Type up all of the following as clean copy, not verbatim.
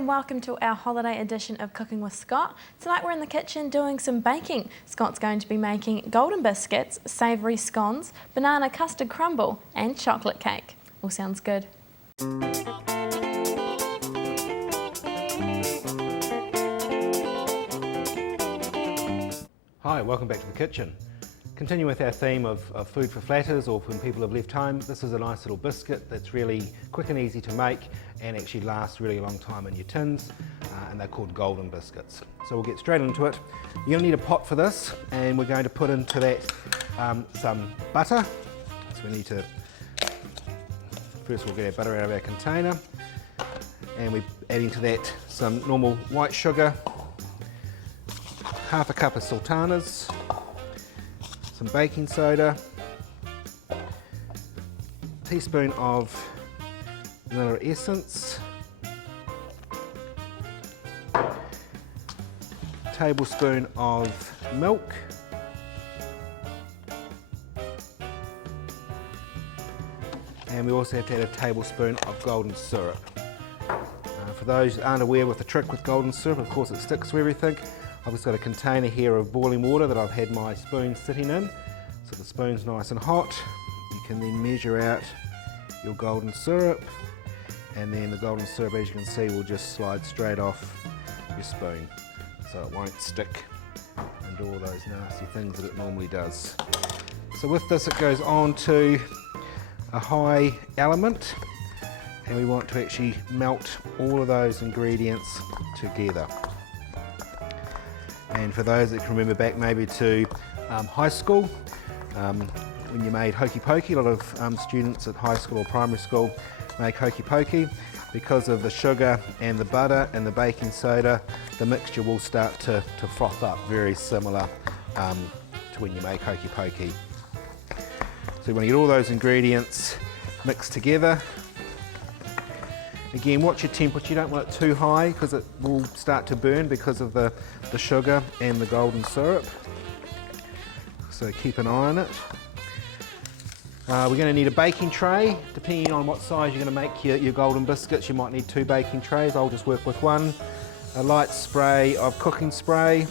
and welcome to our holiday edition of Cooking with Scott. Tonight we're in the kitchen doing some baking. Scott's going to be making golden biscuits, savoury scones, banana custard crumble and chocolate cake. All sounds good. Hi, welcome back to the kitchen. Continue with our theme of food for flatters or when people have left home. This is a nice little biscuit that's really quick and easy to make and actually lasts really a long time in your tins, and they're called Golden Biscuits. So we'll get straight into it. You're going to need a pot for this, and we're going to put into that some butter. So we need to, first we'll get our butter out of our container, and we're adding to that some normal white sugar, half a cup of sultanas, some baking soda, a teaspoon of vanilla essence, a tablespoon of milk, and we also have to add a tablespoon of golden syrup. For those who aren't aware with the trick with golden syrup, of course it sticks to everything. I've just got a container here of boiling water that I've had my spoon sitting in. So the spoon's nice and hot. You can then measure out your golden syrup, and then the golden syrup, as you can see, will just slide straight off your spoon. So it won't stick and do all those nasty things that it normally does. So with this it goes on to a high element, and we want to actually melt all of those ingredients together. And for those that can remember back maybe to high school, when you made hokey pokey, a lot of students at high school or primary school make hokey pokey. Because of the sugar and the butter and the baking soda, the mixture will start to froth up, very similar to when you make hokey pokey. So you want to get all those ingredients mixed together. Again, watch your temperature, you don't want it too high because it will start to burn because of the sugar and the golden syrup. So keep an eye on it. We're going to need a baking tray. Depending on what size you're going to make your golden biscuits, you might need 2 baking trays. I'll just work with 1. A light spray of cooking spray,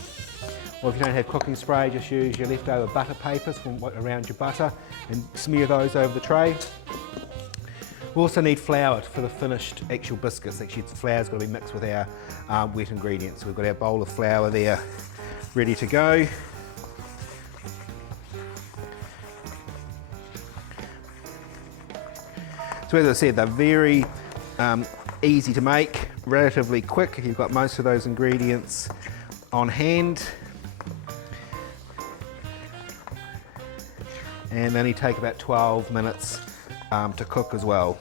or if you don't have cooking spray, just use your leftover butter papers from around your butter and smear those over the tray. We also need flour for the finished actual biscuits. Actually, the flour's got to be mixed with our wet ingredients. So we've got our bowl of flour there ready to go. So as I said, they're very easy to make, relatively quick if you've got most of those ingredients on hand. And they only take about 12 minutes to cook as well.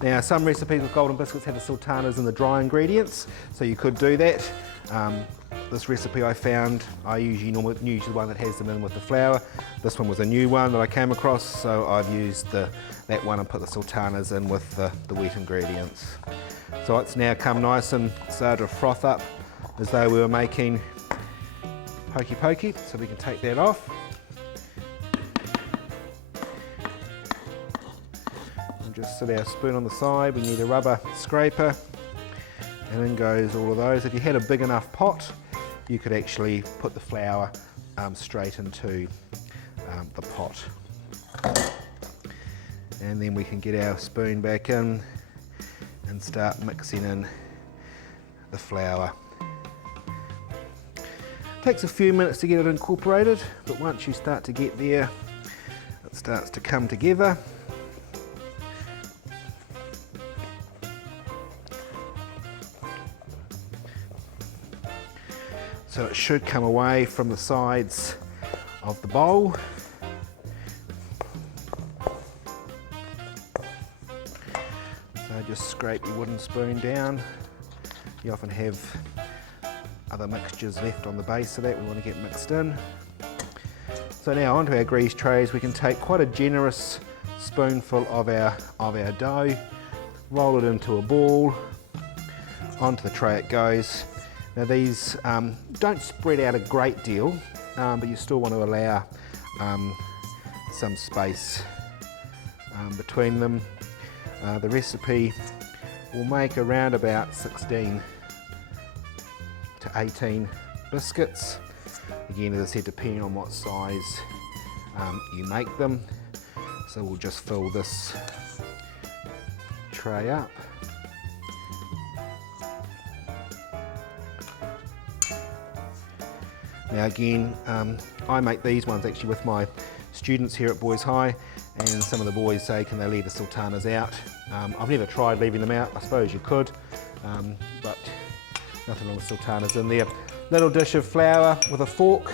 Now, some recipes with golden biscuits have the sultanas and the dry ingredients, so you could do that. This recipe I found, I usually use the one that has them in with the flour. This one was a new one that I came across, so I've used that one and put the sultanas in with the wet ingredients. So it's now come nice and started to froth up as though we were making hokey pokey, so we can take that off. And just sit our spoon on the side. We need a rubber scraper, and in goes all of those. If you had a big enough pot, you could actually put the flour straight into the pot. And then we can get our spoon back in and start mixing in the flour. Takes a few minutes to get it incorporated, but once you start to get there, it starts to come together. So it should come away from the sides of the bowl. So just scrape your wooden spoon down. You often have other mixtures left on the base of that we want to get mixed in. So now onto our grease trays, we can take quite a generous spoonful of our dough, roll it into a ball, onto the tray it goes. Now these don't spread out a great deal, but you still want to allow some space between them. The recipe will make around about 16 to 18 biscuits. Again, as I said, depending on what size you make them. So we'll just fill this tray up. Now again, I make these ones actually with my students here at Boys High, and some of the boys say, can they leave the sultanas out? I've never tried leaving them out. I suppose you could, but nothing wrong with sultanas in there. Little dish of flour with a fork,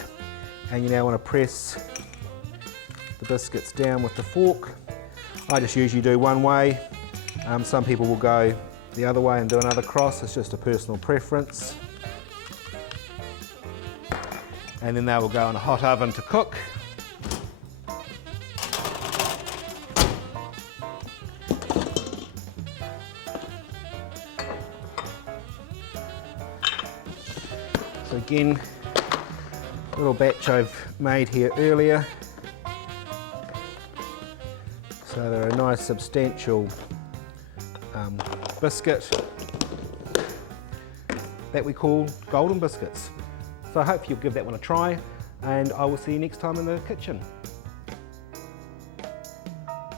and you now want to press the biscuits down with the fork. I just usually do one way. Some people will go the other way and do another cross. It's just a personal preference. And then they will go in a hot oven to cook. So again, little batch I've made here earlier. So they're a nice substantial biscuit that we call Golden Biscuits. So I hope you'll give that one a try, and I will see you next time in the kitchen.